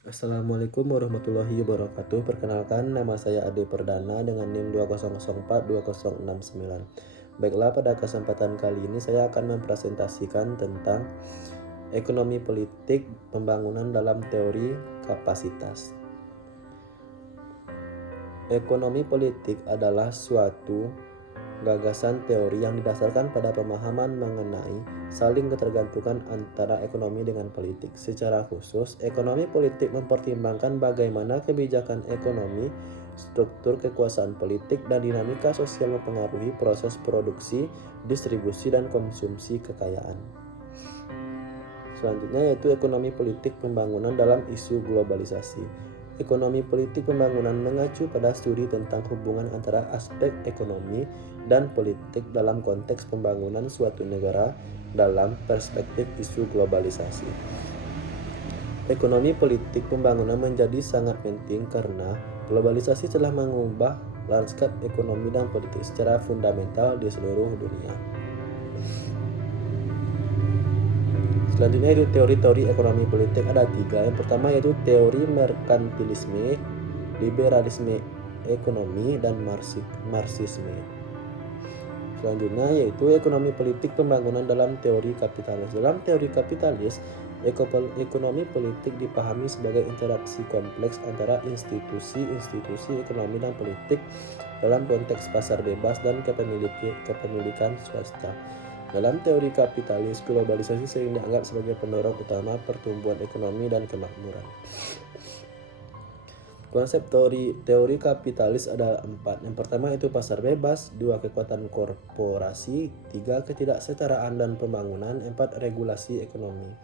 Assalamualaikum warahmatullahi wabarakatuh. Perkenalkan, nama saya Ade Perdana dengan NIM 20042069. Baiklah, pada kesempatan kali ini saya akan mempresentasikan tentang ekonomi politik pembangunan dalam teori kapasitas. Ekonomi politik adalah suatu gagasan teori yang didasarkan pada pemahaman mengenai saling ketergantungan antara ekonomi dengan politik. Secara khusus, ekonomi politik mempertimbangkan bagaimana kebijakan ekonomi, struktur kekuasaan politik, dan dinamika sosial mempengaruhi proses produksi, distribusi, dan konsumsi kekayaan. Selanjutnya yaitu ekonomi politik pembangunan dalam isu globalisasi. Ekonomi politik pembangunan mengacu pada studi tentang hubungan antara aspek ekonomi dan politik dalam konteks pembangunan suatu negara dalam perspektif isu globalisasi. Ekonomi politik pembangunan menjadi sangat penting karena globalisasi telah mengubah lanskap ekonomi dan politik secara fundamental di seluruh dunia. Selanjutnya itu teori-teori ekonomi politik ada 3. Yang pertama yaitu teori merkantilisme, liberalisme ekonomi, dan marxisme. Selanjutnya yaitu ekonomi politik pembangunan dalam teori kapitalis. Dalam teori kapitalis, ekonomi politik dipahami sebagai interaksi kompleks antara institusi ekonomi dan politik dalam konteks pasar bebas dan kepemilikan swasta. Dalam teori kapitalis, globalisasi sering dianggap sebagai pendorong utama pertumbuhan ekonomi dan kemakmuran. Konsep teori kapitalis ada 4. Yang pertama itu pasar bebas, 2 kekuatan korporasi, 3 ketidaksetaraan dan pembangunan, 4 regulasi ekonomi.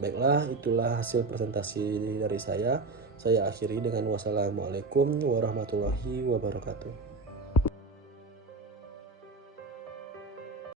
Baiklah, itulah hasil presentasi dari saya. Saya akhiri dengan wassalamualaikum warahmatullahi wabarakatuh.